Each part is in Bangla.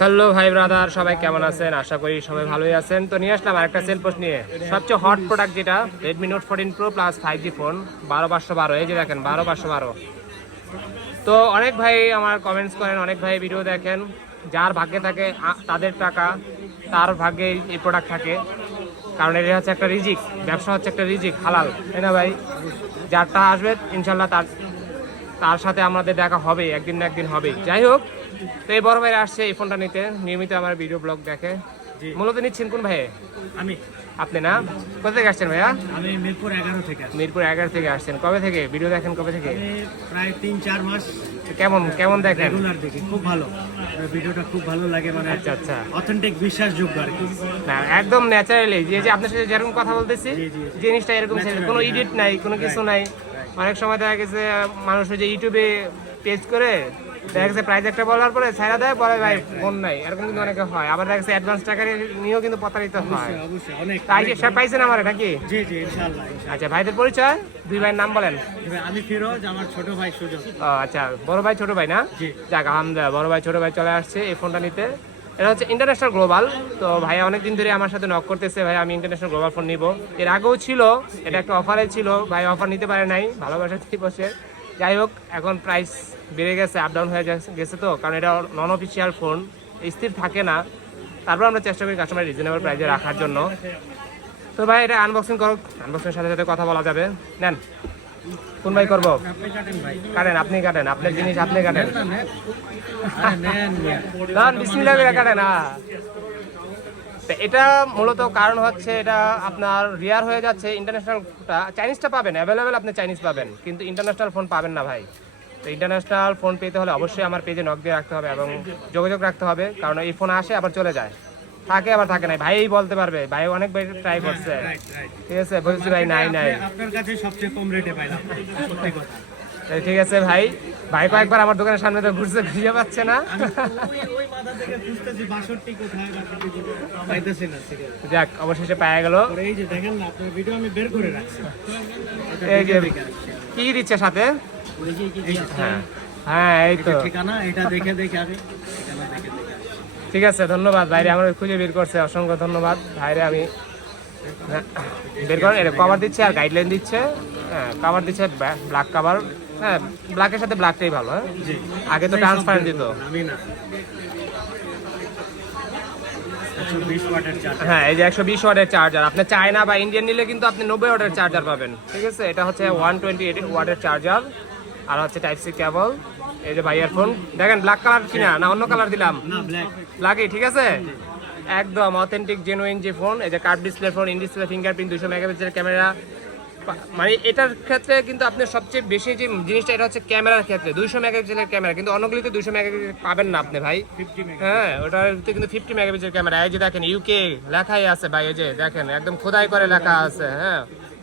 হ্যালো ভাই ব্রাদার, সবাই কেমন আছেন? আশা করি সবাই ভালোই আছেন। তো নিয়ে আসলাম আরেকটা সেল পোস্ট নিয়ে। সবচেয়ে হট প্রোডাক্ট যেটা Redmi Note fourteen Pro Plus five G phone বারো পাঁচশো বারো, এই যে দেখেন, বারো পাঁচশো বারো। তো অনেক ভাই আমার কমেন্টস করেন, অনেক ভাই ভিডিও দেখেন। যার ভাগ্যে থাকে তাদের টাকা, তার ভাগ্যে এই প্রোডাক্ট থাকে। কারণ এটা হচ্ছে একটা রিজিক, ব্যবসা হচ্ছে একটা রিজিক, হালাল। তাই না ভাই? যারটা আসবে, ইনশাল্লাহ তার তার সাথে আমাদের দেখা হবে একদিন না একদিন হবে। যাই হোক তো এই বড় ভাই আসছে এই ফোনটা নিতে। নিয়মিত আমার ভিডিও ব্লগ দেখে। মূলত নিচ্ছেন কোন ভাই আমি। আপনি না? কোথা থেকে আসছেন ভাইয়া? আমি মিরপুর এগারো থেকে মিরপুর এগারো থেকে আসছেন। কবে থেকে? ভিডিও দেখেন কবে থেকে? প্রায় তিন চার মাস কেমন কেমন দেখেন? রেগুলার দেখি খুব ভালো। ভিডিওটা খুব ভালো লাগে মানে আচ্ছা আচ্ছা। অথেন্টিক বিশ্বাসযোগ্য আর কি। না একদম ন্যাচারালি যে যে আপনার সাথে যেরকম কথা বলতেছি। জিনিসটা এরকম কোনো হ্যাঁ। এডিট নাই কোনো কিছু নাই। অনেক সময় দেখা গেছে মানুষ যে ইউটিউবে পেজ করে দেখা গেছে প্রাইস একটা বলার পরে ছাড়া দেয় বলে ভাই ফোন নাই। এরকম কিন্তু অনেকে হয়। আবার দেখা গেছে অ্যাডভান্স টাকা নিয়েও কিন্তু প্রতারিত হয়। অবশ্যই অবশ্যই অনেক তাই যে সে পাইছেন আমার নাকি? জি জি ইনশাআল্লাহ আচ্ছা ভাইদের পরিচয়? দুই ভাইয়ের নাম বলেন। আমি ফিরোজ আমার ছোট ভাই সুজন। আচ্ছা বড় ভাই ছোট ভাই না? জি। যাক আলহামদুলিল্লাহ বড় ভাই ছোট ভাই চলে আসছে এই ফোনটা নিতে। এটা হচ্ছে ইন্টারন্যাশনাল গ্লোবাল তো ভাই অনেকদিন ধরে আমার সাথে নক করতেছে ভাই আমি ইন্টারন্যাশনাল গ্লোবাল ফোন নিব। এর আগেও ছিল, এটা একটা অফারে ছিল, ভাই অফার নিতে পারে নাই, ভালোবাসা বসে। যাই হোক, এখন প্রাইস বেড়ে গেছে আপ ডাউন হয়ে গেছে তো, কারণ এটা নন অফিসিয়াল ফোন স্থির থাকে না। তারপর আমরা চেষ্টা করি কাস্টমার রিজনেবল প্রাইসে রাখার জন্য। তো ভাই এটা আনবক্সিং করো আনবক্সিং সাথে সাথে কথা বলা যাবে। নেন। কোন ভাই করব? কাটেন, আপনি কাটেন, আপনার জিনিস আপনি কাটেন। আরে নেন দান বিসমিল্লাহ করে কাটে না এটা মূলত কারণ হচ্ছে এটা আপনার রিয়ার হয়ে যাচ্ছে ইন্টারন্যাশনালটা চাইনিজটা পাবেন অ্যাভেলেবেল আপনি চাইনিজ পাবেন, কিন্তু ইন্টারন্যাশনাল ফোন পাবেন না ভাই। তো ইন্টারন্যাশনাল ফোন পেতে হলে অবশ্যই আমার পেজে নক দিয়ে রাখতে হবে এবং যোগাযোগ রাখতে হবে, কারণ এই ফোন আসে, আবার চলে যায়। থাকে আবার থাকে নাই। ভাই বলতে পারবে। ভাই অনেক ভাই ট্রাই করছে. ঠিক আছে বলছি ভাই নাই নাই। আপনার কাছে সবচেয়ে কম রেটে পাইলাম সত্যি কথা। ঠিক আছে ভাই। ভাই কয়েকবার আমার দোকানের সামনে তো ঘুরছে খুঁজে পাচ্ছে না। ওই ওই মাথা থেকে খুঁজতেছি বাষট্টি কোথায় পাইতেছি না ঠিক আছে। যাক অবশেষে পাওয়া গেল। আমি। কি দিচ্ছে সাথে? হ্যাঁ হ্যাঁ এই তো। ঠিকানা এটা দেখে দেখে আগে ঠিকানা দেখে দেখে আসি। ঠিক আছে ধন্যবাদ। ভাইরে আমার খুঁজে বের করছে অসংখ্য ধন্যবাদ। ভাইরে আমি হ্যাঁ, বের করেন এটা কভার দিচ্ছে আর গাইডলাইন দিচ্ছে। হ্যাঁ কভার দিচ্ছে ব্ল্যাক কভার হ্যাঁ ব্ল্যাকের সাথে ব্ল্যাকটাই ভালো হ্যাঁ? আগে তো ট্রান্সপারেন্ট দিত। হ্যাঁ এই যে একশো বিশ ওয়াটের চার্জার আপনি চায়না বা ইন্ডিয়ান নিলে কিন্তু আপনি নব্বই ওয়াটের চার্জার পাবেন। ঠিক আছে? এটা হচ্ছে ওয়ান টোয়েন্টি এইট ওয়াটের চার্জার আর হচ্ছে টাইপ সি কেবল এই যে ভাই ইয়ারফোন দেখেন ব্ল্যাক কালার কিনা না অন্য কালার দিলাম? না ব্ল্যাক লাগে ঠিক আছে? একদম অথেন্টিক জেনুইন যে ফোন এই যে curved display phone in display fingerprint দুশো মেগাপিক্সেলের ক্যামেরা মানে এটার ক্ষেত্রে কিন্তু আপনি সবচেয়ে বেশি যে জিনিসটা এটা হচ্ছে ক্যামেরার ক্ষেত্রে। দুইশো মেগাপিক্সেলের ক্যামেরা কিন্তু অন্যগুলিতে দুইশো মেগাপিক্সেল পাবেন না আপনি ভাই। হ্যাঁ ওটার কিন্তু ফিফটি মেগাপিক্সেল ক্যামেরা এই যে দেখেন ইউকে লেখাই আছে ভাই এই যে দেখেন একদম খোদাই করে লেখা আছে হ্যাঁ।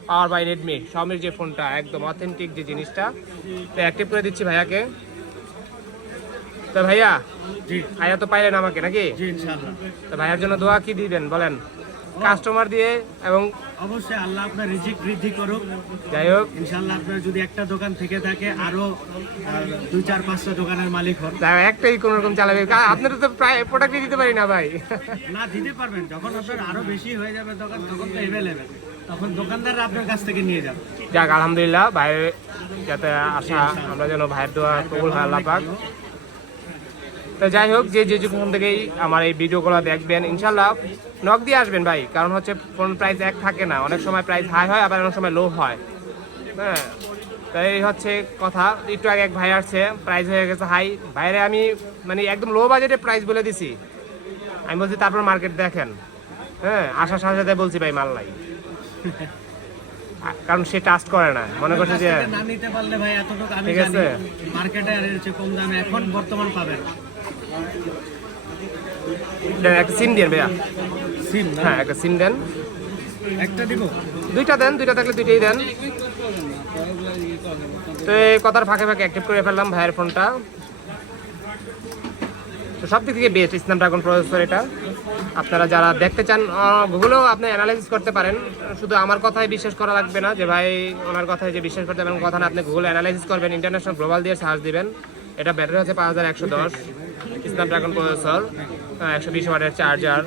পাওয়ার বাই রেডমি শাওমির যে ফোনটা একদম অথেন্টিক যে জিনিসটা। তো অ্যাক্টিভ করে দিচ্ছি ভাইয়াকে। তো ভাইয়া জি। ভাইয়া তো পাইলেন আমাকে নাকি? তো ভাইয়ার জন্য দোয়া কি দিবেন বলেন? কাস্টমার দিয়ে এবং অবশ্যই আল্লাহ আপনার রিজিক বৃদ্ধি করুক। যাই হোক। ইনশাআল্লাহ আপনার যদি একটা দোকান থেকে থাকে আরও দুই চার পাঁচটা দোকানের মালিক হন। একটাই কোন রকম চালাবে। আপনারা তো প্রায় প্রোডাক্টই দিতে পারি না ভাই। না দিতে পারবেন। যখন আপনার আরও বেশি হয়ে যাবে দোকান তখন তো এভেলেবেল তখন দোকানদাররা আপনার কাছ থেকে নিয়ে যাবে। যাক আলহামদুলিল্লাহ ভাই যাতে আশা আমরা যেন ভাইয়ের দোয়া কবুল হয় আল্লাহ পাক। তো যাই হোক যে যে যেখান থেকেই আমার এই ভিডিওগুলো দেখবেন ইনশাল্লাহ নক দিয়ে আসবেন ভাই কারণ হচ্ছে ফোন প্রাইস এক থাকে না অনেক সময় প্রাইস হাই হয় আবার অনেক সময় লো হয়। হ্যাঁ তো এই হচ্ছে কথা একটু আগে এক ভাই আসছে প্রাইস হয়ে গেছে হাই ভাইরে আমি মানে একদম লো বাজেটে প্রাইস বলে দিছি। আমি বলছি তারপর মার্কেট দেখেন। হ্যাঁ আসার সাথে সাথে বলছি ভাই মাল নাই। কারণ সে টাস্ট করে না মনে করছে যে না নিতে পারলে ভাই এতটুকু আমি ঠিক জানি। আছে। মার্কেটে আর এর চেয়ে কম দামে এখন বর্তমান পাবেন। একটা সিম দেন ভাইয়া। সিম হ্যাঁ একটা সিম দেন। একটা দিব? দুইটা দেন দুইটা থাকলে দুইটাই দেন। তো এই কথার ফাঁকে ফাঁকে অ্যাক্টিভ করে ফেললাম ভাইয়ের ফোনটা। তো সব দিক থেকে বেস্ট স্ন্যাপড্রাগন প্রসেসর এটা। আপনারা যারা দেখতে চান গুগলেও আপনি অ্যানালাইসিস করতে পারেন। শুধু আমার কথাই বিশ্বাস করা লাগবে না যে ভাই ওনার কথায় যে বিশ্বাস করতে পারেন কথা না। আপনি গুগলে অ্যানালাইসিস করবেন ইন্টারন্যাশনাল গ্লোবাল দিয়ে সার্চ দিবেন। এটা ব্যাটারি হচ্ছে পাঁচ হাজার একশো দশ। স্ন্যাপড্রাগন প্রসেসর একশো বিশ ওয়াটের চার্জার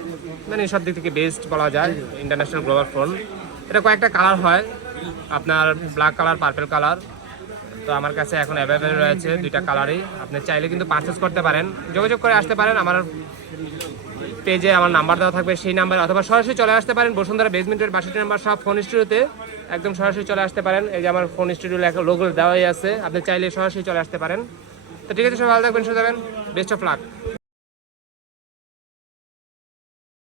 মানে সব দিক থেকে বেস্ট বলা যায় ইন্টারন্যাশনাল গ্লোবাল ফোন এটা কয়েকটা কালার হয়। আপনার ব্ল্যাক কালার পার্পেল কালার তো আমার কাছে এখন অ্যাভেলেবেল রয়েছে দুইটা কালারই আপনি চাইলে কিন্তু পারচেস করতে পারেন। যোগাযোগ করে আসতে পারেন। আমার পেজে আমার নাম্বার দেওয়া থাকবে সেই নাম্বারে অথবা সরাসরি চলে আসতে পারেন। বসুন্ধরা বেসমেন্টের বাষট্টি নাম্বার সব ফোন স্টুডিওতে একদম সরাসরি চলে আসতে পারেন। এই যে আমার ফোন স্টুডিও লোগো দেওয়াই আছে। আপনি চাইলে সরাসরি চলে আসতে পারেন। তো ঠিক আছে, সবাই ভালো থাকবেন থাকবেন। Best of luck